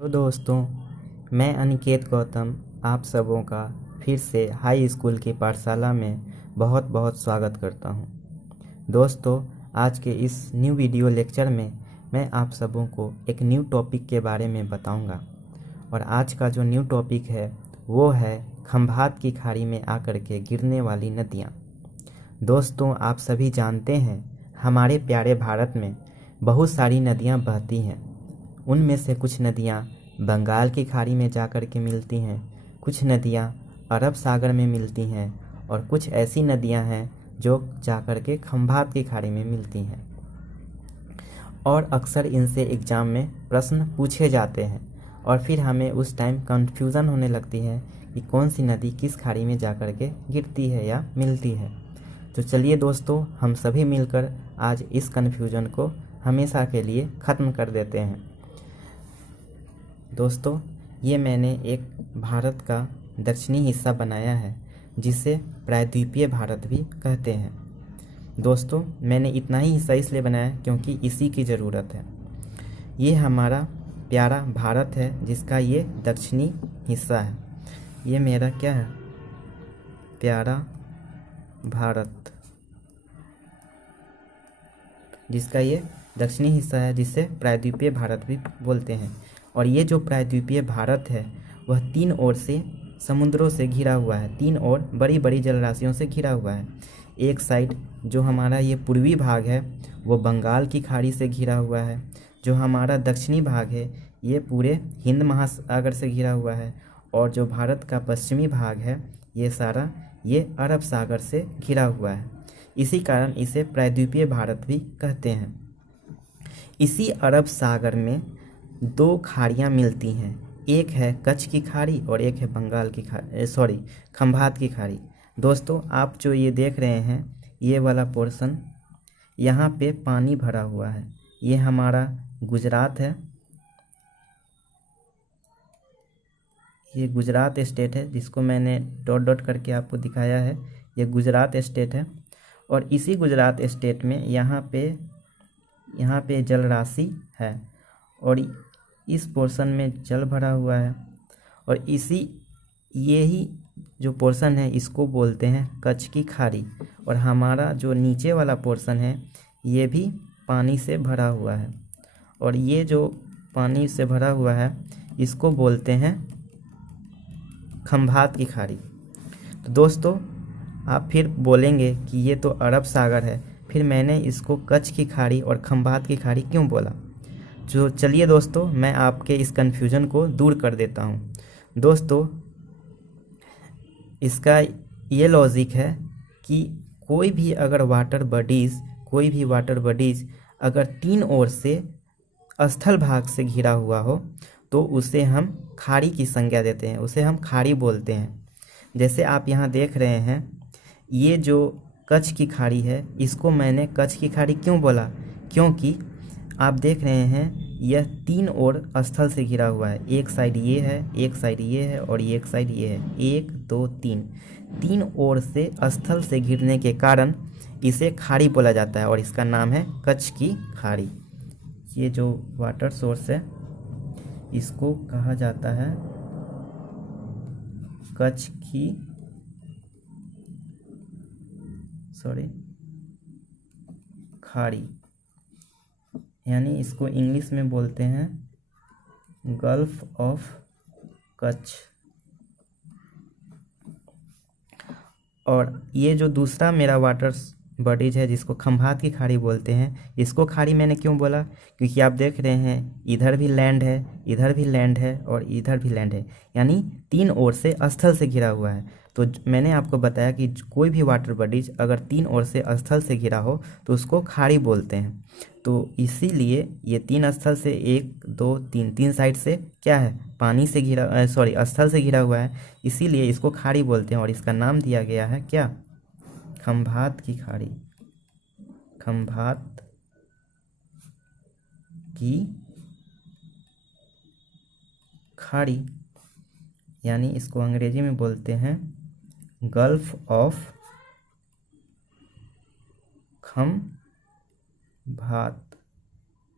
तो दोस्तों, मैं अनिकेत गौतम आप सबों का फिर से हाई स्कूल की पाठशाला में बहुत बहुत स्वागत करता हूं। दोस्तों, आज के इस न्यू वीडियो लेक्चर में मैं आप सबों को एक न्यू टॉपिक के बारे में बताऊंगा। और आज का जो न्यू टॉपिक है वो है खंभात की खाड़ी में आकर के गिरने वाली नदियाँ। दोस्तों, आप सभी जानते हैं हमारे प्यारे भारत में बहुत सारी नदियाँ बहती हैं। उनमें से कुछ नदियाँ बंगाल की खाड़ी में जाकर के मिलती हैं, कुछ नदियाँ अरब सागर में मिलती हैं और कुछ ऐसी नदियाँ हैं जो जाकर के खंभात की खाड़ी में मिलती हैं। और अक्सर इनसे एग्ज़ाम में प्रश्न पूछे जाते हैं और फिर हमें उस टाइम कन्फ्यूज़न होने लगती है कि कौन सी नदी किस खाड़ी में जाकर के गिरती है या मिलती है। तो चलिए दोस्तों, हम सभी मिलकर आज इस कन्फ्यूज़न को हमेशा के लिए ख़त्म कर देते हैं। दोस्तों, ये मैंने एक भारत का दक्षिणी हिस्सा बनाया है जिसे प्रायद्वीपीय भारत भी कहते हैं। दोस्तों, मैंने इतना ही हिस्सा इसलिए बनाया क्योंकि इसी की ज़रूरत है। ये हमारा प्यारा भारत है जिसका ये दक्षिणी हिस्सा है। ये मेरा क्या है? प्यारा भारत जिसका ये दक्षिणी हिस्सा है, जिसे प्रायद्वीपीय भारत भी बोलते हैं। और ये जो प्रायद्वीपीय भारत है वह तीन ओर से समुद्रों से घिरा हुआ है, तीन ओर बड़ी बड़ी जलराशियों से घिरा हुआ है। एक साइड जो हमारा ये पूर्वी भाग है वो बंगाल की खाड़ी से घिरा हुआ है। जो हमारा दक्षिणी भाग है ये पूरे हिंद महासागर से घिरा हुआ है। और जो भारत का पश्चिमी भाग है ये सारा ये अरब सागर से घिरा हुआ है। इसी कारण इसे प्रायद्वीपीय भारत भी कहते हैं। इसी अरब सागर में दो खाड़ियाँ मिलती हैं, एक है कच्छ की खाड़ी और एक है बंगाल की खाड़ी, खंभात की खाड़ी। दोस्तों, आप जो ये देख रहे हैं ये वाला पोर्शन, यहाँ पे पानी भरा हुआ है। ये हमारा गुजरात है, ये गुजरात स्टेट है जिसको मैंने डॉट डॉट करके आपको दिखाया है। ये गुजरात स्टेट है और इसी गुजरात स्टेट में यहाँ पे जलराशि है और इस पोर्शन में जल भरा हुआ है। और यही जो पोर्शन है इसको बोलते हैं कच्छ की खाड़ी। और हमारा जो नीचे वाला पोर्शन है ये भी पानी से भरा हुआ है और ये जो पानी से भरा हुआ है इसको बोलते हैं खंभात की खाड़ी। तो दोस्तों, आप फिर बोलेंगे कि ये तो अरब सागर है, फिर मैंने इसको कच्छ की खाड़ी और खंभात की खाड़ी क्यों बोला? जो चलिए दोस्तों, मैं आपके इस कन्फ्यूज़न को दूर कर देता हूँ। दोस्तों, इसका ये लॉजिक है कि कोई भी वाटर बॉडीज़ अगर तीन ओर से स्थल भाग से घिरा हुआ हो तो उसे हम खाड़ी की संज्ञा देते हैं, उसे हम खाड़ी बोलते हैं। जैसे आप यहाँ देख रहे हैं ये जो कच्छ की खाड़ी है इसको मैंने कच्छ की खाड़ी क्यों बोला? क्योंकि आप देख रहे हैं यह तीन ओर स्थल से घिरा हुआ है। एक साइड ये है, एक साइड ये है और एक साइड ये है। 1 2 3 तीन ओर से स्थल से घिरने के कारण इसे खाड़ी बोला जाता है और इसका नाम है कच्छ की खाड़ी। ये जो वाटर सोर्स है इसको कहा जाता है कच्छ की खाड़ी, यानी इसको इंग्लिश में बोलते हैं गल्फ ऑफ कच्छ। और ये जो दूसरा मेरा वाटर बॉडीज है जिसको खंभात की खाड़ी बोलते हैं, इसको खाड़ी मैंने क्यों बोला? क्योंकि आप देख रहे हैं इधर भी लैंड है, इधर भी लैंड है और इधर भी लैंड है, यानी तीन ओर से स्थल से घिरा हुआ है। तो मैंने आपको बताया कि कोई भी वाटर बॉडीज अगर तीन ओर से स्थल से घिरा हो तो उसको खाड़ी बोलते हैं। तो इसीलिए ये तीन स्थल से 1 2 3 तीन साइड से क्या है? पानी से घिरा स्थल से घिरा हुआ है, इसीलिए इसको खाड़ी बोलते हैं और इसका नाम दिया गया है क्या? खंभात की खाड़ी। खंभात की खाड़ी, यानी इसको अंग्रेजी में बोलते हैं gulf of Khambhat,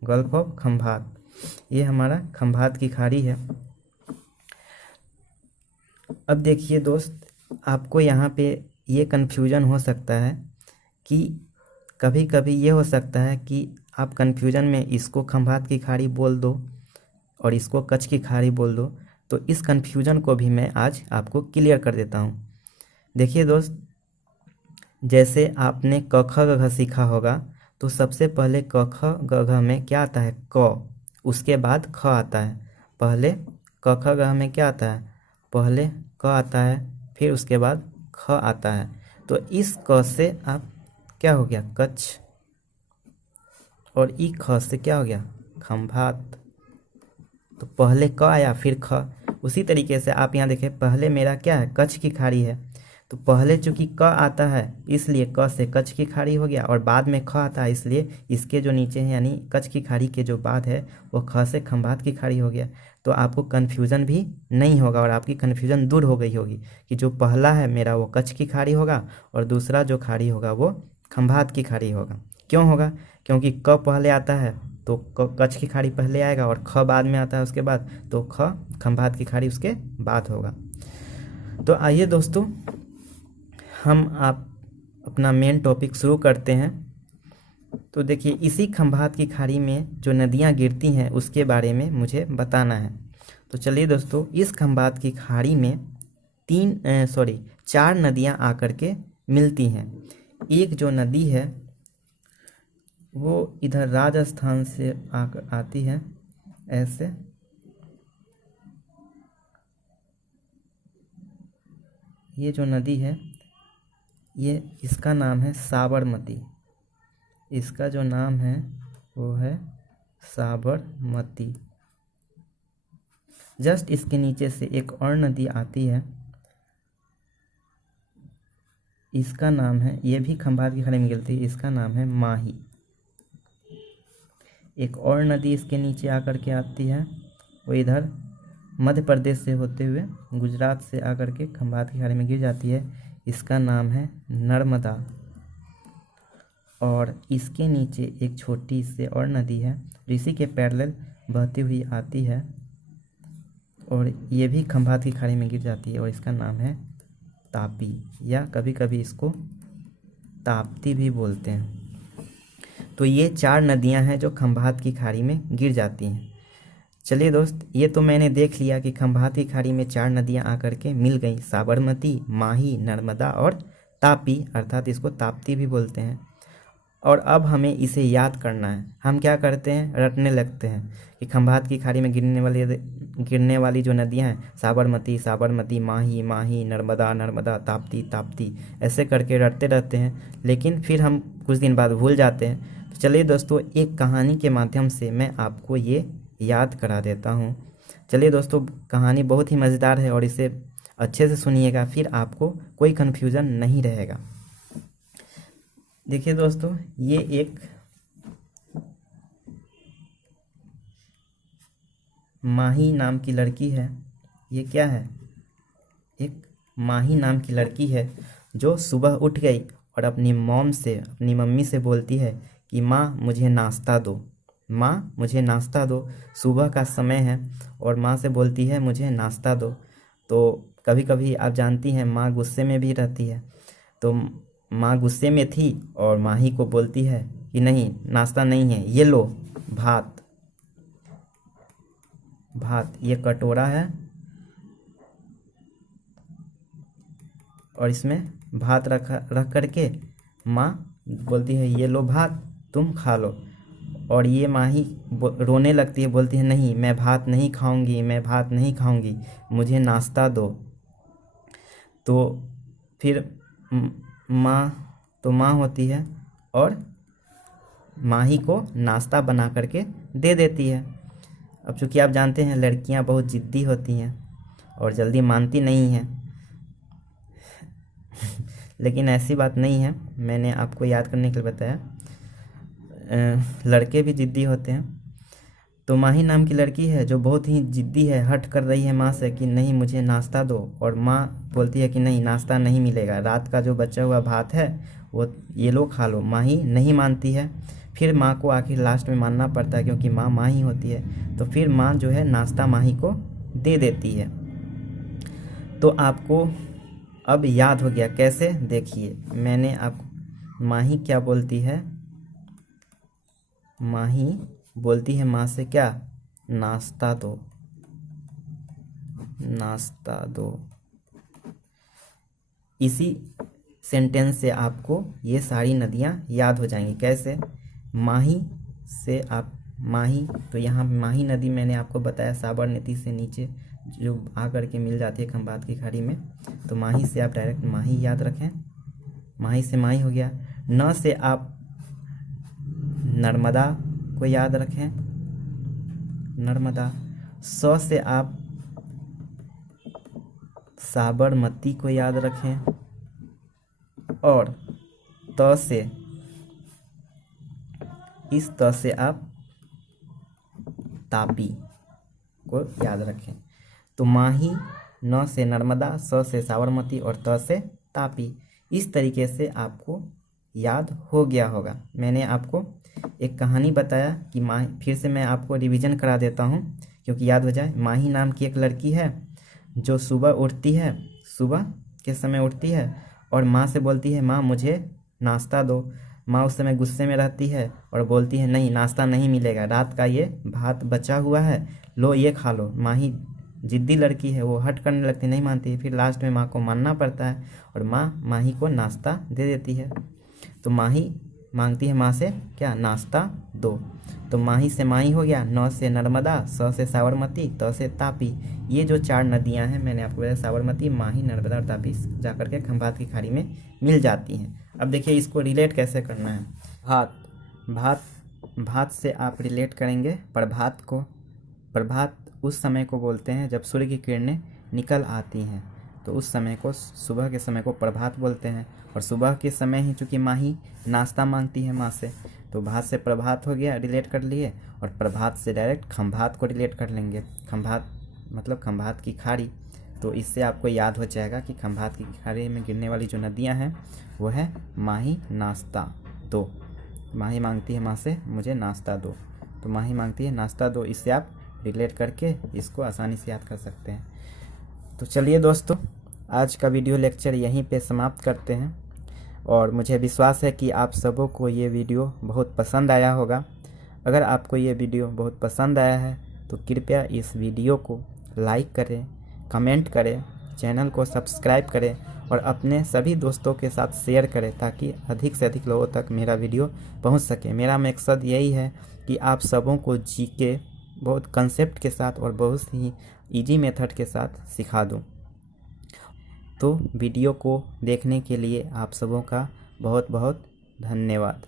gulf of Khambhat. ये हमारा खंभात की खाड़ी है। अब देखिए दोस्त, आपको यहाँ पे ये कन्फ्यूजन हो सकता है कि कभी कभी ये हो सकता है कि आप कन्फ्यूजन में इसको खंभात की खाड़ी बोल दो और इसको कच्छ की खाड़ी बोल दो। तो इस कन्फ्यूजन को भी मैं आज आपको क्लियर कर देता हूँ। देखिए दोस्त, जैसे आपने क ख ग घ सीखा होगा, तो सबसे पहले क ख ग घ में क्या आता है? क। उसके बाद ख आता है। पहले क ख ग में क्या आता है? पहले क आता है, फिर उसके बाद ख आता है। तो इस क से आप क्या हो गया? कच्छ। और ई ख से क्या हो गया? खंभात। तो पहले क आया फिर ख। उसी तरीके से आप यहाँ देखें, पहले मेरा क्या है? कच्छ की खाड़ी है। तो पहले चूंकि क आता है इसलिए क से कच्छ की खाड़ी हो गया, और बाद में ख आता है इसलिए इसके जो नीचे है यानी कच्छ की खाड़ी के जो बाद है वो ख से खंभात की खाड़ी हो गया। तो आपको कन्फ्यूज़न भी नहीं होगा और आपकी कन्फ्यूज़न दूर हो गई होगी कि जो पहला है मेरा वो कच्छ की खाड़ी होगा और दूसरा जो खाड़ी होगा वो खंभात की खाड़ी होगा। क्यों होगा? क्योंकि क पहले आता है तो कच्छ की खाड़ी पहले आएगा और ख बाद में आता है उसके बाद, तो ख खंभात की खाड़ी उसके बाद होगा। तो आइए दोस्तों, हम आप अपना मेन टॉपिक शुरू करते हैं। तो देखिए, इसी खंभात की खाड़ी में जो नदियां गिरती हैं उसके बारे में मुझे बताना है। तो चलिए दोस्तों, इस खंभात की खाड़ी में चार नदियां आकर के मिलती हैं। एक जो नदी है वो इधर राजस्थान से आती है ऐसे, ये जो नदी है ये इसका नाम है साबरमती। इसका जो नाम है वो है साबरमती। जस्ट इसके नीचे से एक और नदी आती है, इसका नाम है, ये भी खंभात की खाड़ी में गिरती है, इसका नाम है माही। एक और नदी इसके नीचे आकर के आती है, वो इधर मध्य प्रदेश से होते हुए गुजरात से आकर के खंभात की खाड़ी में गिर जाती है, इसका नाम है नर्मदा। और इसके नीचे एक छोटी सी और नदी है जो इसी के पैरेलल बहती हुई आती है और ये भी खंभात की खाड़ी में गिर जाती है और इसका नाम है तापी, या कभी कभी इसको ताप्ती भी बोलते हैं। तो ये चार नदियां हैं जो खंभात की खाड़ी में गिर जाती हैं। चलिए दोस्त, ये तो मैंने देख लिया कि खंभात की खाड़ी में चार नदियां आकर के मिल गई, साबरमती, माही, नर्मदा और तापी, अर्थात इसको ताप्ती भी बोलते हैं। और अब हमें इसे याद करना है। हम क्या करते हैं? रटने लगते हैं कि खंभात की खाड़ी में गिरने वाली जो नदियां हैं, साबरमती साबरमती, माही माही, नर्मदा नर्मदा, ताप्ती ताप्ती, ऐसे करके रटते रहते हैं, लेकिन फिर हम कुछ दिन बाद भूल जाते हैं। तो चलिए दोस्तों, एक कहानी के माध्यम से मैं आपको ये याद करा देता हूँ। चलिए दोस्तों, कहानी बहुत ही मज़ेदार है और इसे अच्छे से सुनिएगा, फिर आपको कोई कन्फ्यूज़न नहीं रहेगा। देखिए दोस्तों, ये एक माही नाम की लड़की है। ये क्या है? एक माही नाम की लड़की है जो सुबह उठ गई और अपनी मम्मी से बोलती है कि माँ मुझे नाश्ता दो, माँ मुझे नाश्ता दो। सुबह का समय है और माँ से बोलती है मुझे नाश्ता दो। तो कभी कभी आप जानती हैं माँ गुस्से में भी रहती है, तो माँ गुस्से में थी और माही को बोलती है कि नहीं, नाश्ता नहीं है, ये लो भात, ये कटोरा है और इसमें भात रख करके माँ बोलती है ये लो भात, तुम खा लो। और ये माही रोने लगती है, बोलती है नहीं, मैं भात नहीं खाऊंगी, मैं भात नहीं खाऊंगी, मुझे नाश्ता दो। तो फिर माँ होती है और माही को नाश्ता बना करके दे देती है। अब चूँकि आप जानते हैं लड़कियां बहुत ज़िद्दी होती हैं और जल्दी मानती नहीं हैं लेकिन ऐसी बात नहीं है, मैंने आपको याद करने के लिए बताया, लड़के भी ज़िद्दी होते हैं। तो माही नाम की लड़की है जो बहुत ही ज़िद्दी है, हट कर रही है माँ से कि नहीं मुझे नाश्ता दो, और माँ बोलती है कि नहीं, नाश्ता नहीं मिलेगा, रात का जो बचा हुआ भात है वो ये लो खा लो। माही नहीं मानती है। फिर माँ को आखिर लास्ट में मानना पड़ता है, क्योंकि माँ माँ ही होती है। तो फिर माँ जो है नाश्ता माही को दे देती है। तो आपको अब याद हो गया कैसे, देखिए मैंने आपको, माही क्या बोलती है, माही बोलती है माँ से क्या, नाश्ता दो, नाश्ता दो। इसी सेंटेंस से आपको ये सारी नदियाँ याद हो जाएंगी। कैसे, माही से आप, माही, तो यहाँ माही नदी मैंने आपको बताया साबरमती से नीचे जो आकर के मिल जाती है खंभात की खाड़ी में। तो माही से आप डायरेक्ट माही याद रखें, माही से माही हो गया। न से आप नर्मदा को याद रखें, नर्मदा। स से आप साबरमती को याद रखें, और त से, इस त से आप तापी को याद रखें। तो माही, न से नर्मदा, स से साबरमती और त से तापी। इस तरीके से आपको याद हो गया होगा। मैंने आपको एक कहानी बताया कि माही, फिर से मैं आपको रिवीजन करा देता हूँ क्योंकि याद हो जाए। माही नाम की एक लड़की है जो सुबह उठती है, सुबह के समय उठती है और माँ से बोलती है माँ मुझे नाश्ता दो। माँ उस समय गुस्से में रहती है और बोलती है नहीं, नाश्ता नहीं मिलेगा, रात का ये भात बचा हुआ है, लो ये खा लो। माही जिद्दी लड़की है, वो हट करने लगती, नहीं मानती है। फिर लास्ट में माँ को मानना पड़ता है और माँ माही को नाश्ता दे देती है। तो माही मांगती है माँ से क्या, नाश्ता दो। तो माही से माही हो गया, न से नर्मदा, स से साबरमती, त से तापी। ये जो 4 नदियां हैं मैंने आपको बताया, साबरमती, माही, नर्मदा और तापी जाकर के खंभात की खाड़ी में मिल जाती हैं। अब देखिए इसको रिलेट कैसे करना है। भात, भात, भात से आप रिलेट करेंगे प्रभात को। प्रभात उस समय को बोलते हैं जब सूर्य की किरणें निकल आती हैं, तो उस समय को, सुबह के समय को प्रभात बोलते हैं। और सुबह के समय ही चूँकि माही नाश्ता मांगती है माँ से, तो भात से प्रभात हो गया, रिलेट कर लिए। और प्रभात से डायरेक्ट खंभात को रिलेट कर लेंगे। खंभात मतलब खंभात की खाड़ी। तो इससे आपको याद हो जाएगा कि खंभात की खाड़ी में गिरने वाली जो नदियाँ हैं वो है माही, नाश्ता दो। माही मांगती है माँ से मुझे नाश्ता दो, तो माही मांगती है नाश्ता दो। इससे आप रिलेट करके इसको आसानी से याद कर सकते हैं। तो चलिए दोस्तों, आज का वीडियो लेक्चर यहीं पे समाप्त करते हैं और मुझे विश्वास है कि आप सबों को ये वीडियो बहुत पसंद आया होगा। अगर आपको ये वीडियो बहुत पसंद आया है तो कृपया इस वीडियो को लाइक करें, कमेंट करें, चैनल को सब्सक्राइब करें और अपने सभी दोस्तों के साथ शेयर करें ताकि अधिक से अधिक लोगों तक मेरा वीडियो पहुंच सके। मेरा मकसद यही है कि आप सबों को जीके बहुत कंसेप्ट के साथ और बहुत ही इजी मेथड के साथ सिखा दूं। तो वीडियो को देखने के लिए आप सबों का बहुत बहुत धन्यवाद।